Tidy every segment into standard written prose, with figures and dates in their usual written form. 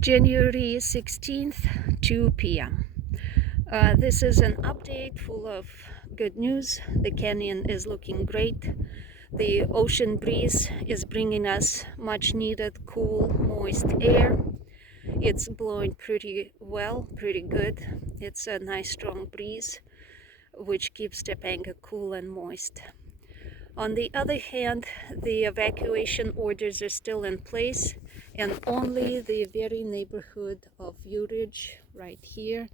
January 16th, 2 p.m. This is an update full of good news. The canyon is looking great. The ocean breeze is bringing us much needed cool, moist air. It's blowing pretty well, pretty good. It's a nice strong breeze which keeps Topanga cool and moist. On the other hand, the evacuation orders are still in place, and only the very neighborhood of Ridge right here,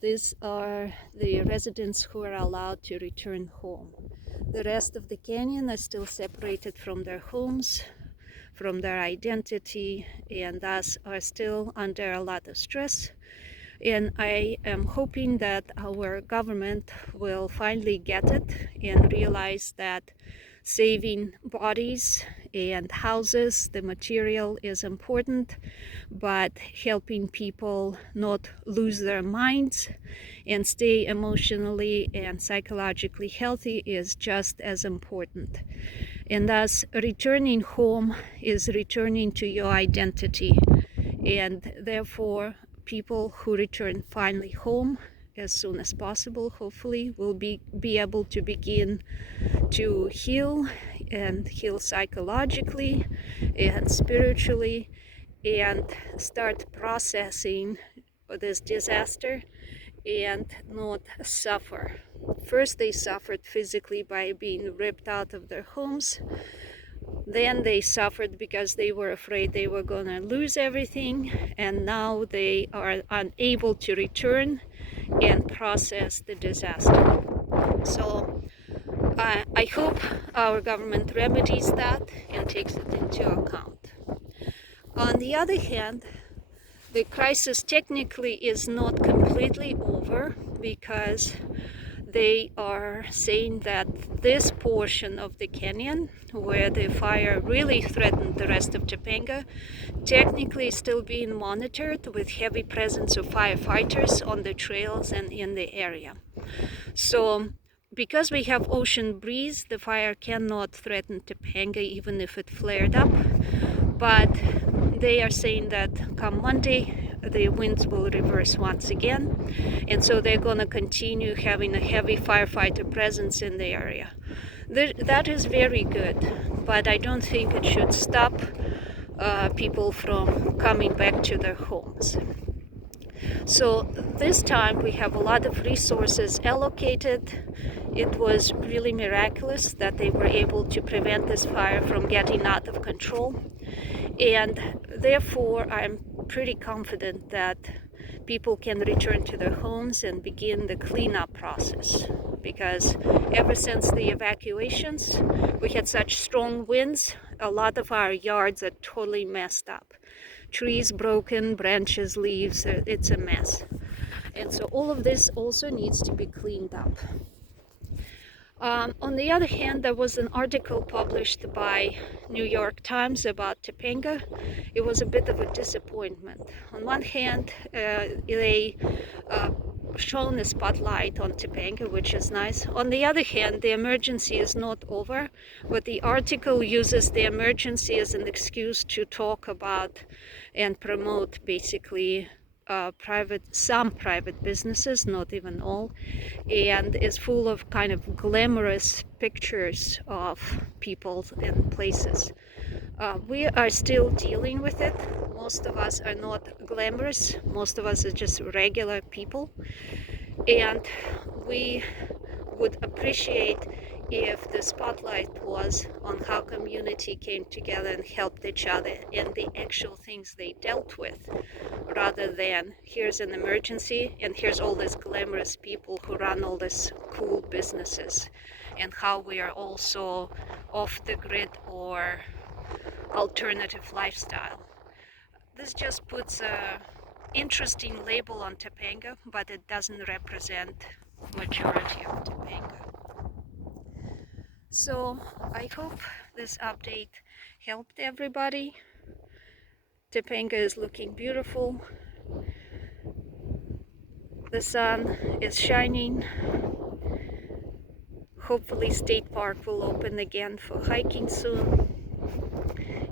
these are the residents who are allowed to return home. The rest of the canyon is still separated from their homes, from their identity, and thus are still under a lot of stress. And I am hoping that our government will finally get it and realize that saving bodies and houses, the material is important, but helping people not lose their minds and stay emotionally and psychologically healthy is just as important. And thus, returning home is returning to your identity, and therefore people who return finally home as soon as possible, hopefully, will be able to begin to heal and heal psychologically and spiritually and start processing this disaster and not suffer. First, they suffered physically by being ripped out of their homes. Then they suffered because they were afraid they were going to lose everything, and now they are unable to return and process the disaster. So I hope our government remedies that and takes it into account. On the other hand, the crisis technically is not completely over, because they are saying that this portion of the canyon where the fire really threatened the rest of Topanga technically is still being monitored with heavy presence of firefighters on the trails and in the area. So because we have ocean breeze, the fire cannot threaten Topanga even if it flared up, but they are saying that come Monday the winds will reverse once again, and so they're going to continue having a heavy firefighter presence in the area. That is very good, but I don't think it should stop people from coming back to their homes. So this time we have a lot of resources allocated. It was really miraculous that they were able to prevent this fire from getting out of control, and therefore I'm pretty confident that people can return to their homes and begin the cleanup process, because ever since the evacuations we had such strong winds. A lot of our yards are totally messed up. Trees broken, branches, leaves, it's a mess. And so all of this also needs to be cleaned up. On the other hand, there was an article published by New York Times about Topanga. It was a bit of a disappointment. On one hand, they shone a spotlight on Topanga, which is nice. On the other hand, the emergency is not over, but the article uses the emergency as an excuse to talk about and promote basically some private businesses, not even all, and is full of kind of glamorous pictures of people and places. We are still dealing with it. Most of us are not glamorous. Most of us are just regular people. And we would appreciate if the spotlight was on how community came together and helped each other and the actual things they dealt with, rather than here's an emergency and here's all these glamorous people who run all these cool businesses, and how we are also off the grid or alternative lifestyle. This just puts a interesting label on Topanga, but it doesn't represent majority of Topanga. So I hope this update helped everybody. Topanga is looking beautiful. The sun is shining. Hopefully State Park will open again for hiking soon.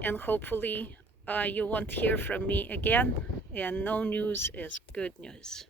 And hopefully you won't hear from me again. and no news is good news.